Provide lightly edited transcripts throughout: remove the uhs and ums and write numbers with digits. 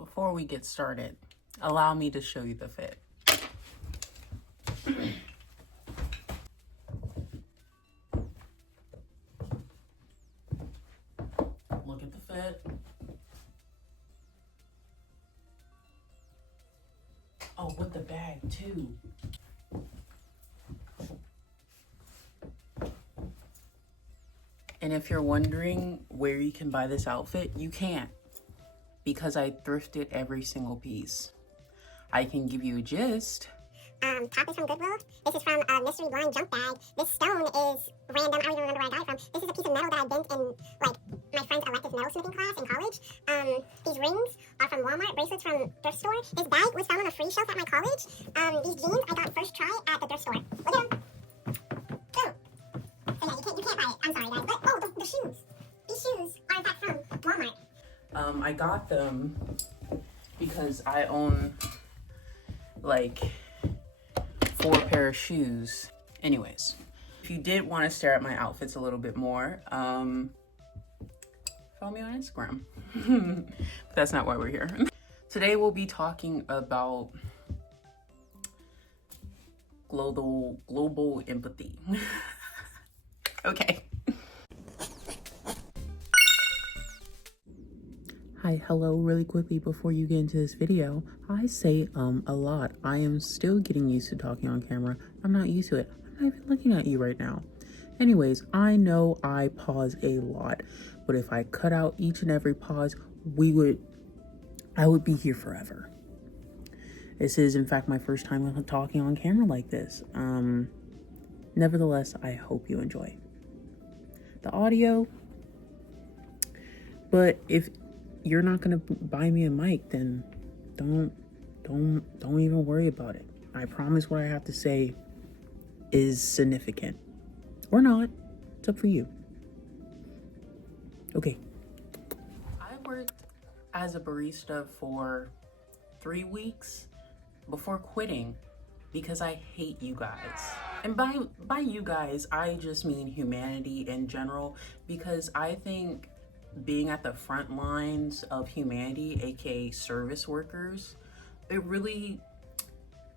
before we get started, allow me to show you the fit. Look at the fit. Oh, with the bag too. And if you're wondering where you can buy this outfit, you can't, because I thrifted every single piece. I can give you a gist. Top is from Goodwill. This is from a mystery blind junk bag. This stone is random. I don't even remember where I got it from. This is a piece of metal that I bent in, like, my friend's elective metalsmithing class in college. These rings are from Walmart. Bracelets from thrift store. This bag was found on a free shelf at my college. These jeans I got first try at the thrift store. Look at them. Boom. So yeah, you can't buy it. I'm sorry, guys. But, oh, the shoes. These shoes are, in fact, from Walmart. I got them because I own, like, 4 pair of shoes. Anyways, if you did want to stare at my outfits a little bit more, follow me on Instagram. But that's not why we're here. Today we'll be talking about global empathy. Okay. Hi, hello, really quickly before you get into this video, I say a lot. I am still getting used to talking on camera. I'm not used to it. I'm not even looking at you right now. Anyways, I know I pause a lot, but if I cut out each and every pause, I would be here forever. This is in fact my first time talking on camera like this. Nevertheless, I hope you enjoy the audio. But if you're not gonna buy me a mic, then don't even worry about it. I promise what I have to say is significant or not. It's up for you. Okay. I worked as a barista for 3 weeks before quitting because I hate you guys. And by you guys, I just mean humanity in general, because I think being at the front lines of humanity, aka service workers, it really,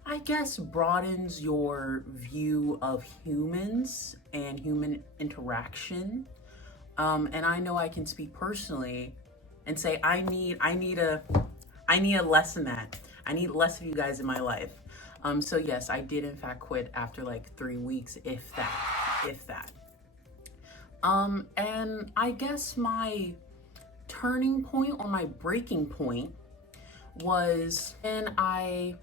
I guess, broadens your view of humans and human interaction. And I know I can speak personally and say I need less than that. I need less of you guys in my life. So yes, I did in fact quit after like 3 weeks, if that. And I guess my turning point, or my breaking point, was when I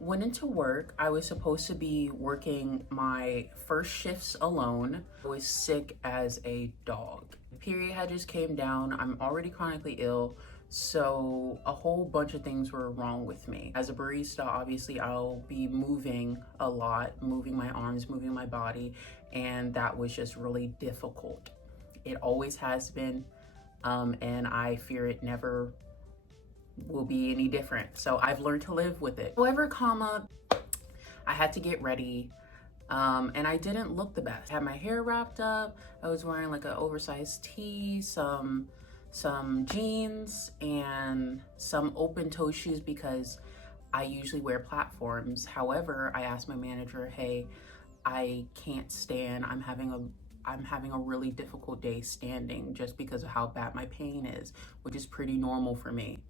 went into work. I was supposed to be working my first shifts alone. I was sick as a dog. Period had just came down. I'm already chronically ill, so a whole bunch of things were wrong with me. As a barista, obviously I'll be moving a lot, moving my arms, moving my body, and that was just really difficult. It always has been, and I fear it never will be any different. So I've learned to live with it. However, I had to get ready, and I didn't look the best. I had my hair wrapped up. I was wearing like an oversized tee, some jeans, and some open-toe shoes because I usually wear platforms. However, I asked my manager, hey, I can't stand. I'm having a really difficult day standing just because of how bad my pain is, which is pretty normal for me.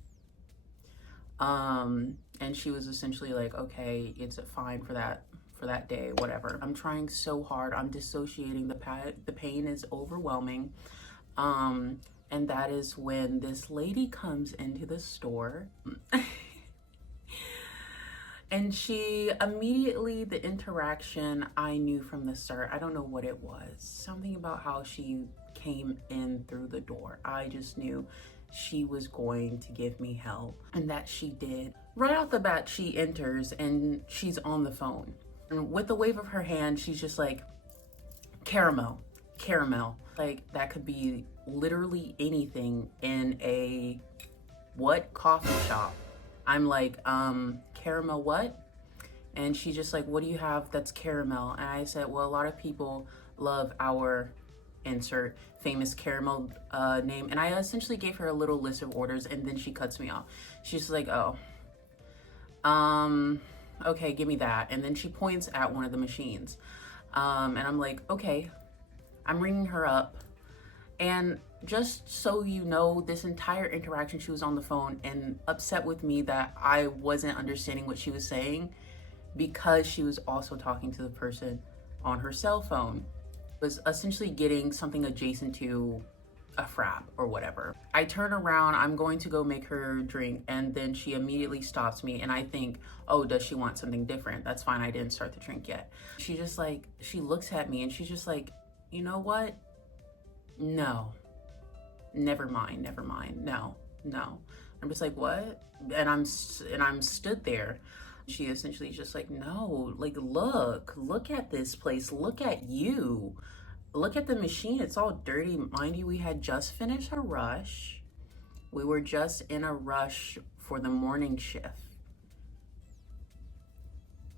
And she was essentially like, okay, it's fine for that day, whatever. I'm trying so hard. I'm dissociating. The pain is overwhelming. And that is when this lady comes into the store. And she immediately, the interaction, I knew from the start. I don't know what it was. Something about how she came in through the door. I just knew she was going to give me hell, and that she did. Right off the bat, she enters and she's on the phone. And with the wave of her hand, she's just like, caramel. Like, that could be literally anything in a coffee shop. I'm like, caramel what? And she's just like, what do you have that's caramel? And I said, well, a lot of people love our insert famous caramel name. And I essentially gave her a little list of orders, and then she cuts me off. She's like, oh, okay, give me that. And then she points at one of the machines. And I'm like, okay, I'm ringing her up. And just so you know, this entire interaction, she was on the phone and upset with me that I wasn't understanding what she was saying, because she was also talking to the person on her cell phone. Was essentially getting something adjacent to a frap or whatever. I turn around, I'm going to go make her drink, and then she immediately stops me, and I think, oh, does she want something different? That's fine, I didn't start the drink yet. She just like, she looks at me and she's just like, you know what? No, never mind, no. I'm just like, what? And I'm stood there. She essentially just like, no, like, look at this place, look at you, look at the machine, it's all dirty. Mind you, we had just finished a rush. We were just in a rush for the morning shift.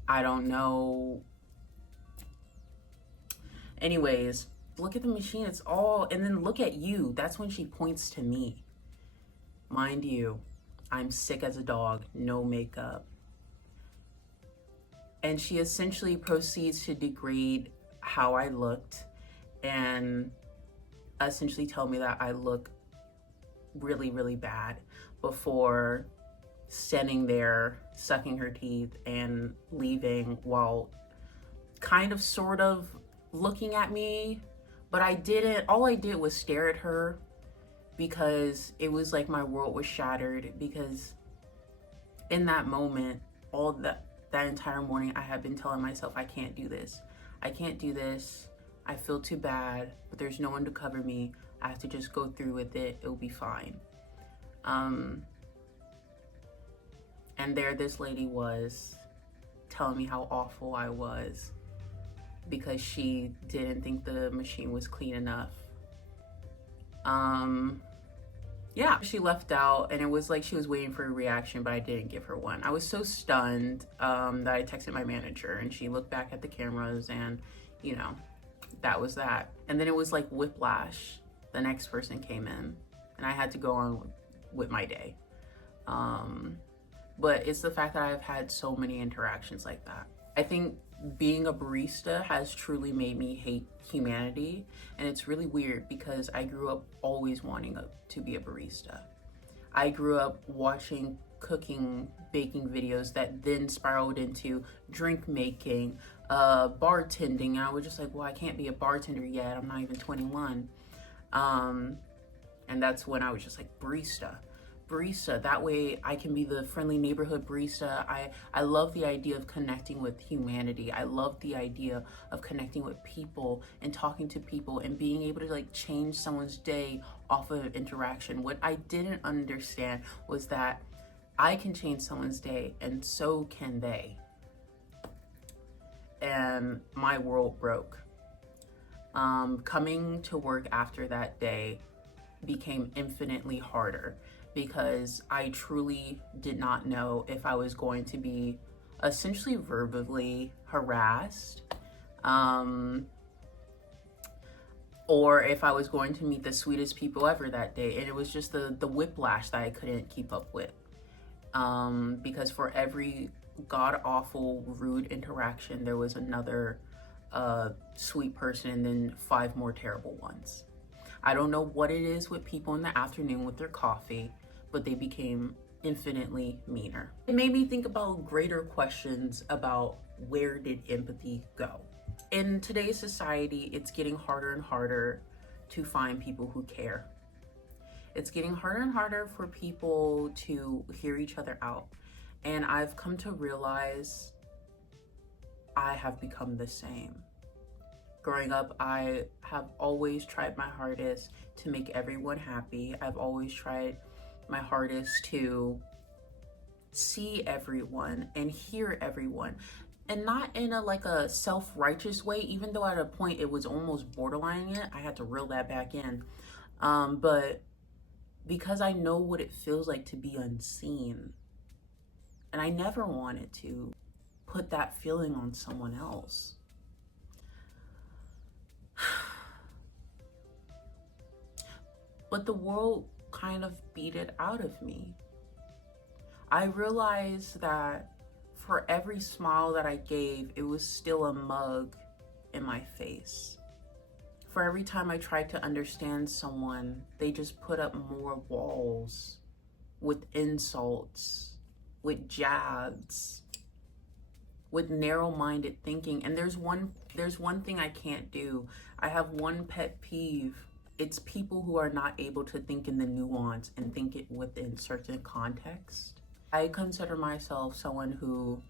I don't know. Anyways, look at the machine, it's all, and then look at you. That's when she points to me. Mind you, I'm sick as a dog, no makeup. And she essentially proceeds to degrade how I looked and essentially tell me that I look really, really bad, before standing there, sucking her teeth and leaving while kind of sort of looking at me. But all I did was stare at her, because it was like my world was shattered, because in that moment, that entire morning, I had been telling myself, I can't do this. I can't do this. I feel too bad, but there's no one to cover me. I have to just go through with it. It'll be fine. And there this lady was telling me how awful I was because she didn't think the machine was clean enough. Yeah, she left out, and it was like she was waiting for a reaction, but I didn't give her one. I was so stunned that I texted my manager, and she looked back at the cameras, and you know, that was that. And then it was like whiplash. The next person came in, and I had to go on with my day. But it's the fact that I've had so many interactions like that. I think being a barista has truly made me hate humanity, and it's really weird because I grew up always wanting to be a barista. I grew up watching cooking, baking videos that then spiraled into drink making, bartending, and I was just like, well, I can't be a bartender yet, I'm not even 21. And that's when I was just like, barista, that way I can be the friendly neighborhood barista. I love the idea of connecting with humanity. I love the idea of connecting with people and talking to people and being able to like change someone's day off of interaction. What I didn't understand was that I can change someone's day, and so can they. And my world broke. Coming to work after that day became infinitely harder, because I truly did not know if I was going to be essentially verbally harassed, or if I was going to meet the sweetest people ever that day. And it was just the whiplash that I couldn't keep up with, because for every god-awful rude interaction, there was another sweet person, and then 5 more terrible ones. I don't know what it is with people in the afternoon with their coffee, but they became infinitely meaner. It made me think about greater questions about where did empathy go? In today's society, it's getting harder and harder to find people who care. It's getting harder and harder for people to hear each other out. And I've come to realize I have become the same. Growing up, I have always tried my hardest to make everyone happy. I've always tried my hardest to see everyone and hear everyone, and not in a self-righteous way, even though at a point it was almost borderlining it. I had to reel that back in. But because I know what it feels like to be unseen, and I never wanted to put that feeling on someone else. But the world kind of beat it out of me. I realized that for every smile that I gave, it was still a mug in my face. For every time I tried to understand someone, they just put up more walls with insults, with jabs, with narrow-minded thinking. And there's one thing I can't do. I have one pet peeve. It's people who are not able to think in the nuance and think it within certain context. I consider myself someone who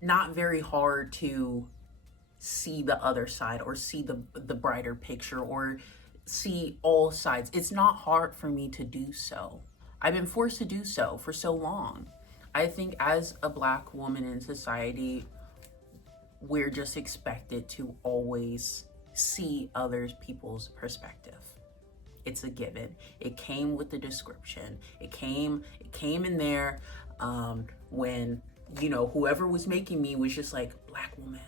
not very hard to see the other side or see the brighter picture or see all sides. It's not hard for me to do so. I've been forced to do so for so long. I think as a Black woman in society, we're just expected to always see other people's perspective. It's a given. It came with the description. It came in there when, you know, whoever was making me was just like, Black woman.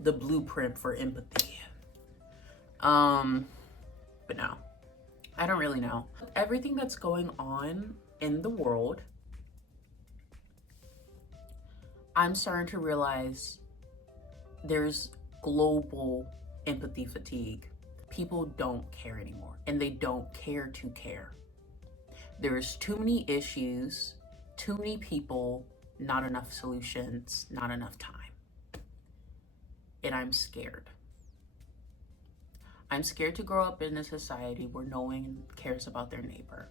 The blueprint for empathy. But no, I don't really know. Everything that's going on in the world, I'm starting to realize there's global empathy fatigue. People don't care anymore, and they don't care to care. There's too many issues, too many people, not enough solutions, not enough time. And I'm scared. I'm scared to grow up in a society where no one cares about their neighbor.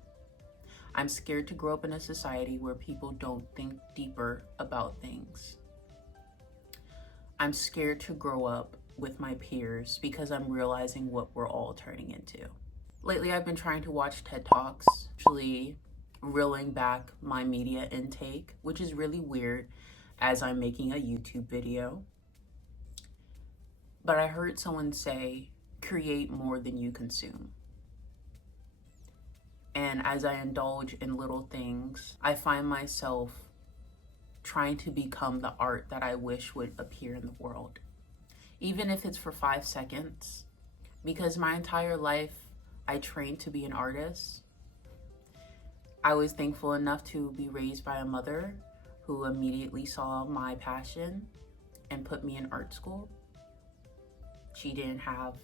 I'm scared to grow up in a society where people don't think deeper about things. I'm scared to grow up with my peers because I'm realizing what we're all turning into. Lately, I've been trying to watch TED Talks, actually reeling back my media intake, which is really weird as I'm making a YouTube video. But I heard someone say, create more than you consume. And as I indulge in little things, I find myself trying to become the art that I wish would appear in the world. Even if it's for 5 seconds, because my entire life, I trained to be an artist. I was thankful enough to be raised by a mother who immediately saw my passion and put me in art school. She didn't have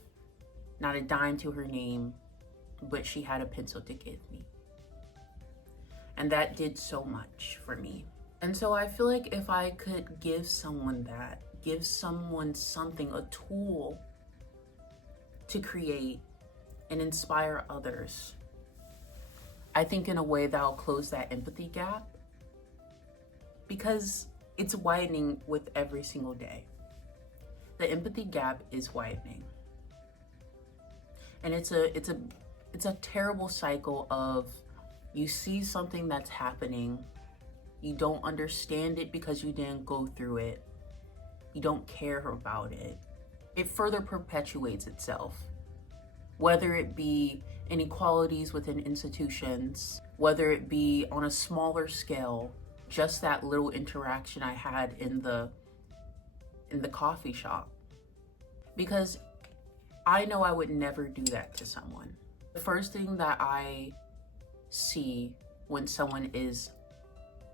not a dime to her name, but she had a pencil to give me. And that did so much for me. And so I feel like if I could give someone that, give someone something, a tool to create and inspire others, I think in a way that'll close that empathy gap, because it's widening with every single day. The empathy gap is widening. And it's a terrible cycle of, you see something that's happening, you don't understand it because you didn't go through it, you don't care about it. It further perpetuates itself. Whether it be inequalities within institutions, whether it be on a smaller scale, just that little interaction I had in the coffee shop. Because I know I would never do that to someone. The first thing that I see when someone is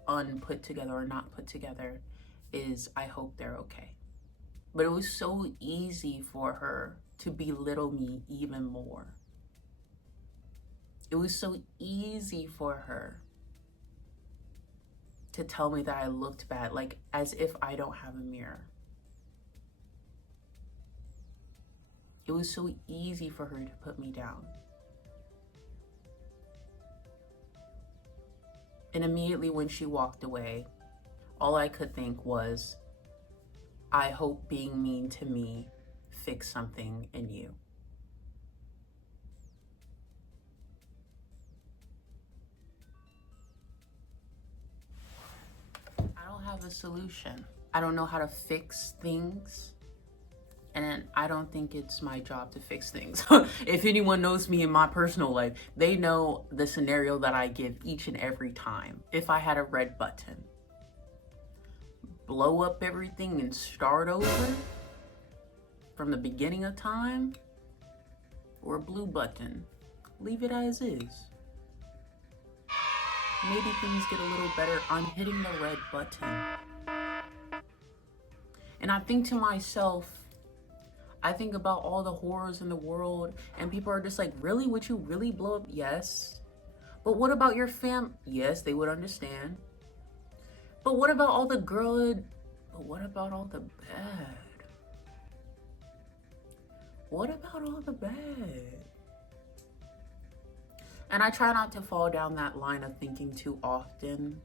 unput together or not put together is, I hope they're okay. But it was so easy for her to belittle me even more. It was so easy for her to tell me that I looked bad, like as if I don't have a mirror. It was so easy for her to put me down. And immediately when she walked away, all I could think was, I hope being mean to me fixed something in you. I don't have a solution. I don't know how to fix things. And I don't think it's my job to fix things. If anyone knows me in my personal life, they know the scenario that I give each and every time. If I had a red button, blow up everything and start over from the beginning of time, or a blue button. Leave it as is. Maybe things get a little better. I'm hitting the red button. And I think to myself, I think about all the horrors in the world, and people are just like, really? Would you really blow up? Yes. But what about your fam? Yes, they would understand. But what about all the good? But what about all the bad? What about all the bad? And I try not to fall down that line of thinking too often,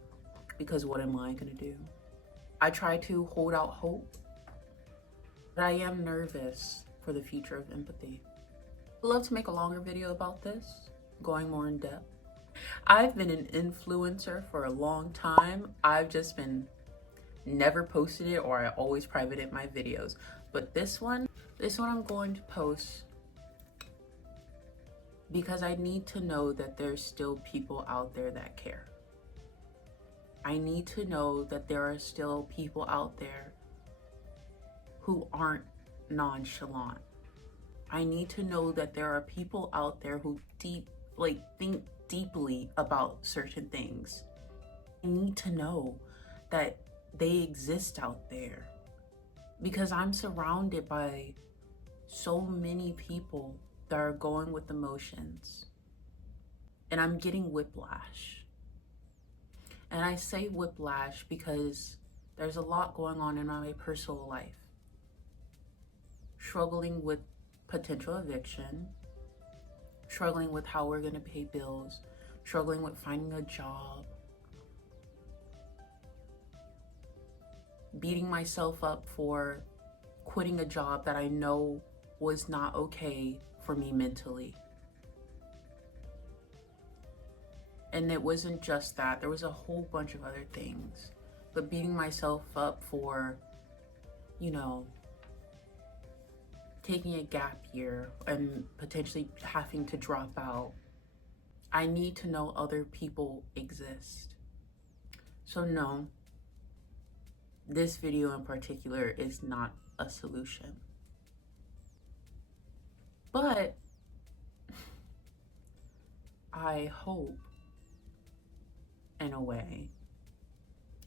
because what am I gonna do? I try to hold out hope, but I am nervous for the future of empathy. I'd love to make a longer video about this, going more in depth. I've been an influencer for a long time. I've just been never posted it, or I always privated my videos. But this one I'm going to post because I need to know that there's still people out there that care. I need to know that there are still people out there who aren't nonchalant. I need to know that there are people out there who think deeply about certain things. I need to know that they exist out there, because I'm surrounded by so many people that are going with emotions, and I'm getting whiplash. And I say whiplash because there's a lot going on in my personal life. Struggling with potential eviction, struggling with how we're gonna pay bills, struggling with finding a job, beating myself up for quitting a job that I know was not okay for me mentally. And it wasn't just that, there was a whole bunch of other things. But beating myself up for, taking a gap year and potentially having to drop out. I need to know other people exist. So no, this video in particular is not a solution. But I hope, in a way,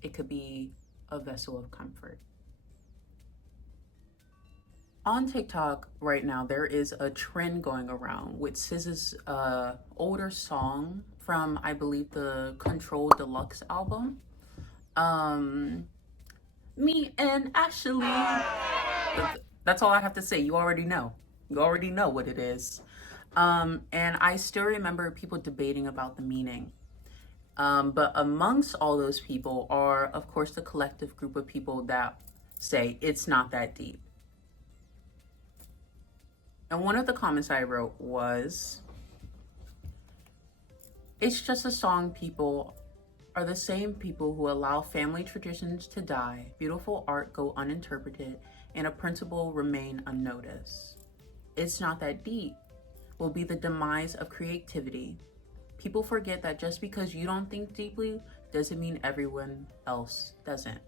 it could be a vessel of comfort. On TikTok right now, there is a trend going around with SZA's older song from, I believe, the Control Deluxe album. Me and Ashley. That's all I have to say. You already know. You already know what it is. And I still remember people debating about the meaning. But amongst all those people are, of course, the collective group of people that say it's not that deep. And one of the comments I wrote was, it's just a song. People are the same people who allow family traditions to die, beautiful art go uninterpreted, and a principle remain unnoticed. It's not that deep will be the demise of creativity. People forget that just because you don't think deeply doesn't mean everyone else doesn't.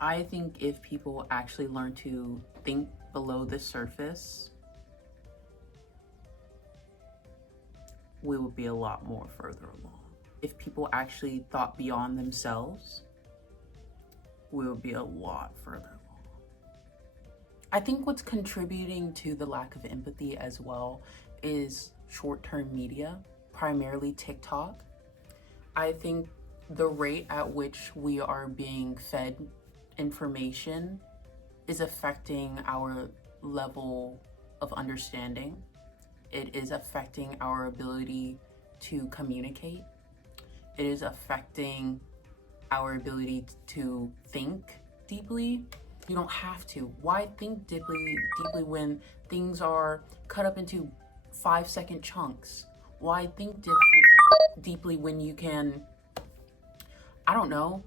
I think if people actually learn to think below the surface, we would be a lot more further along. If people actually thought beyond themselves, we would be a lot further along. I think what's contributing to the lack of empathy as well is short-term media, primarily TikTok. I think the rate at which we are being fed information is affecting our level of understanding. It is affecting our ability to communicate. It is affecting our ability to think deeply. You don't have to. Why think deeply when things are cut up into 5-second chunks? Why think deeply when you can, I don't know,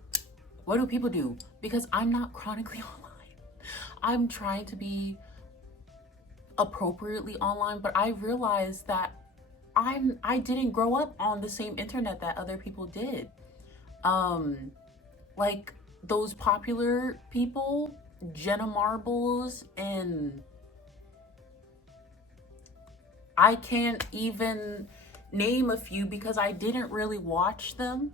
what do people do? Because I'm not chronically online. I'm trying to be appropriately online, but I realized that I didn't grow up on the same internet that other people did. Like those popular people, Jenna Marbles and I can't even name a few because I didn't really watch them.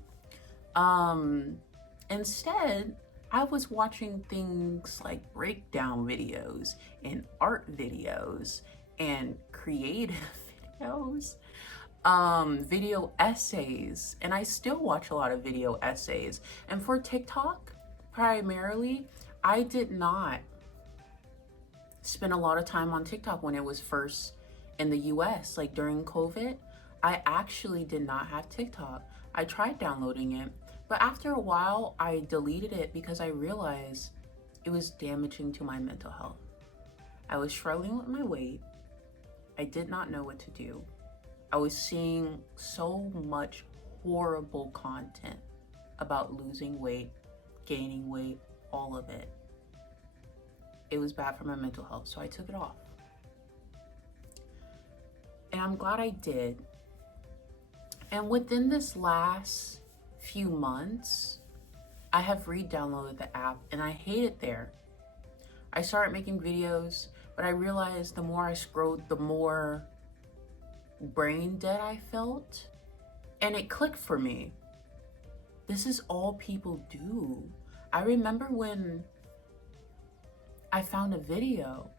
Instead, I was watching things like breakdown videos and art videos and creative videos, video essays, and I still watch a lot of video essays. And for TikTok, primarily, I did not spend a lot of time on TikTok when it was first in the US, like during COVID. I actually did not have TikTok. I tried downloading it, but after a while, I deleted it because I realized it was damaging to my mental health. I was struggling with my weight. I did not know what to do. I was seeing so much horrible content about losing weight, gaining weight, all of it. It was bad for my mental health, so I took it off. And I'm glad I did. And within this last few months, I have re-downloaded the app and I hate it there. I started making videos, but I realized the more I scrolled, the more brain dead I felt. And it clicked for me. This is all people do. I remember when I found a video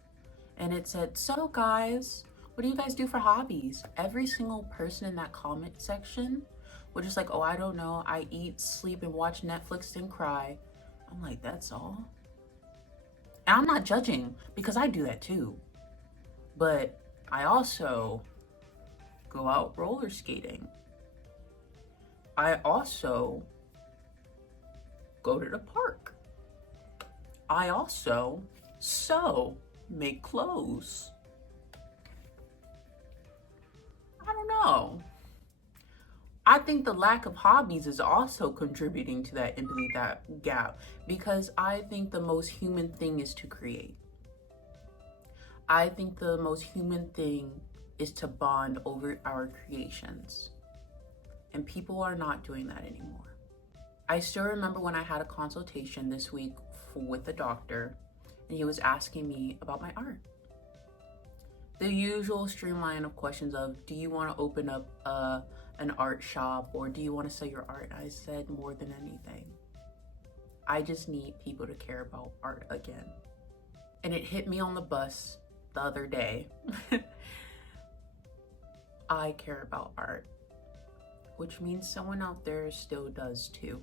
and it said, "So guys, what do you guys do for hobbies?" Every single person in that comment section was just like, "Oh, I don't know. I eat, sleep, and watch Netflix and cry." I'm like, that's all? And I'm not judging because I do that too. But I also go out roller skating. I also go to the park. I also sew, make clothes. I don't know. I think the lack of hobbies is also contributing to that empathy gap, because I think the most human thing is to create. I think the most human thing is to bond over our creations. And people are not doing that anymore. I still remember when I had a consultation this week with the doctor, and he was asking me about my art. The usual streamline of questions of, do you want to open up an art shop, or do you want to sell your art? I said, more than anything, I just need people to care about art again. And it hit me on the bus the other day. I care about art, which means someone out there still does too.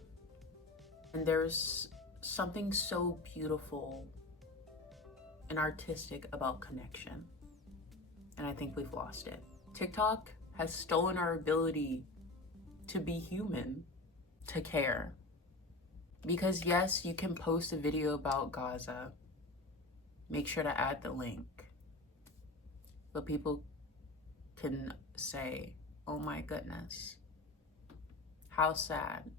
And there's something so beautiful and artistic about connection. And I think we've lost it. TikTok has stolen our ability to be human, to care. Because yes, you can post a video about Gaza. Make sure to add the link. But people can say, "Oh my goodness, how sad,"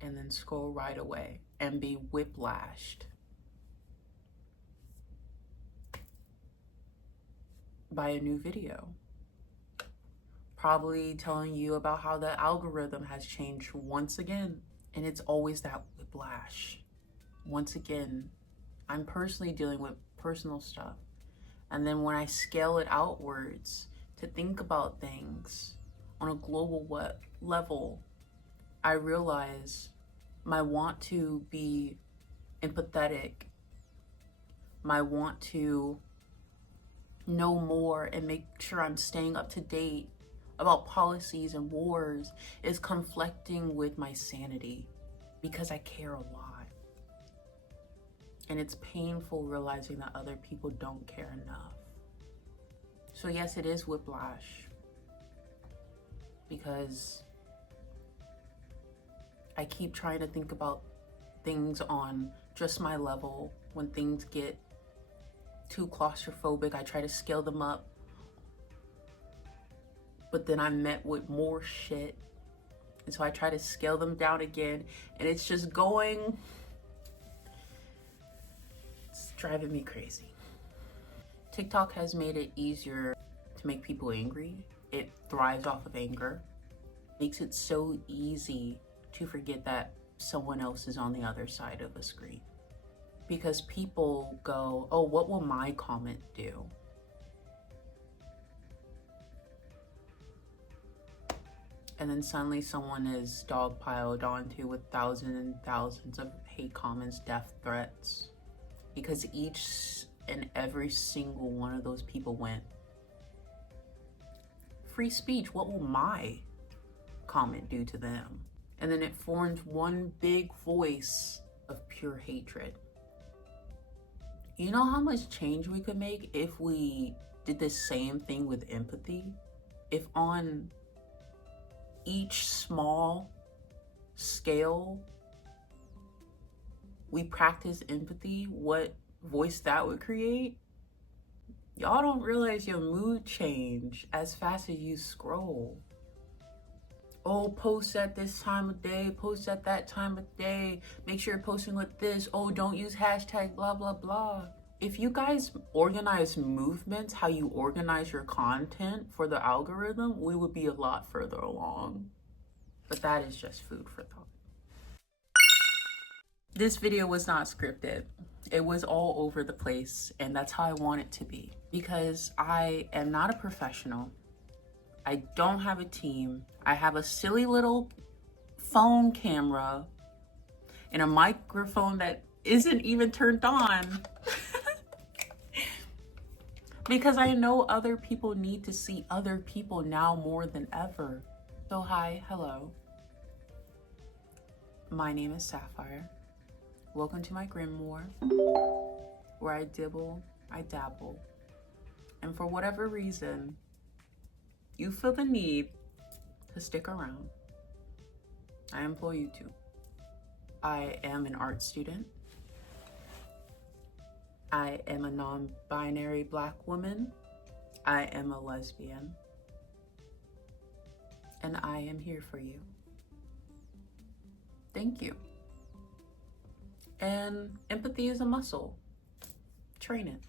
and then scroll right away and be whiplashed by a new video. Probably telling you about how the algorithm has changed once again. And it's always that whiplash. Once again, I'm personally dealing with personal stuff. And then when I scale it outwards to think about things on a global level, I realize my want to be empathetic, my want to know more and make sure I'm staying up to date about policies and wars is conflicting with my sanity, because I care a lot. And it's painful realizing that other people don't care enough. So yes, it is whiplash, because I keep trying to think about things on just my level. When things get too claustrophobic, I try to scale them up, but then I'm met with more shit, and so I try to scale them down again, and it's just going, it's driving me crazy. TikTok has made it easier to make people angry. It thrives off of anger. Makes it so easy to forget that someone else is on the other side of a screen. Because people go, "Oh, what will my comment do?" And then suddenly someone is dogpiled onto with thousands and thousands of hate comments, death threats, because each and every single one of those people went, free speech, what will my comment do to them? And then it formed one big voice of pure hatred. You know how much change we could make if we did the same thing with empathy? If on each small scale we practice empathy, what voice that would create? Y'all don't realize your mood change as fast as you scroll. Oh, post at this time of day, post at that time of day, make sure you're posting with this. Oh, don't use hashtag blah blah blah. If you guys organize movements how you organize your content for the algorithm, we would be a lot further along. But that is just food for thought. This video was not scripted. It was all over the place, and that's how I want it to be. Because I am not a professional. I don't have a team. I have a silly little phone camera and a microphone that isn't even turned on. Because I know other people need to see other people now more than ever. So hi, hello. My name is Sapphire. Welcome to my grimoire, where I dibble, I dabble. And for whatever reason, you feel the need to stick around, I implore you to. I am an art student. I am a non-binary Black woman. I am a lesbian. And I am here for you. Thank you. And empathy is a muscle. Train it.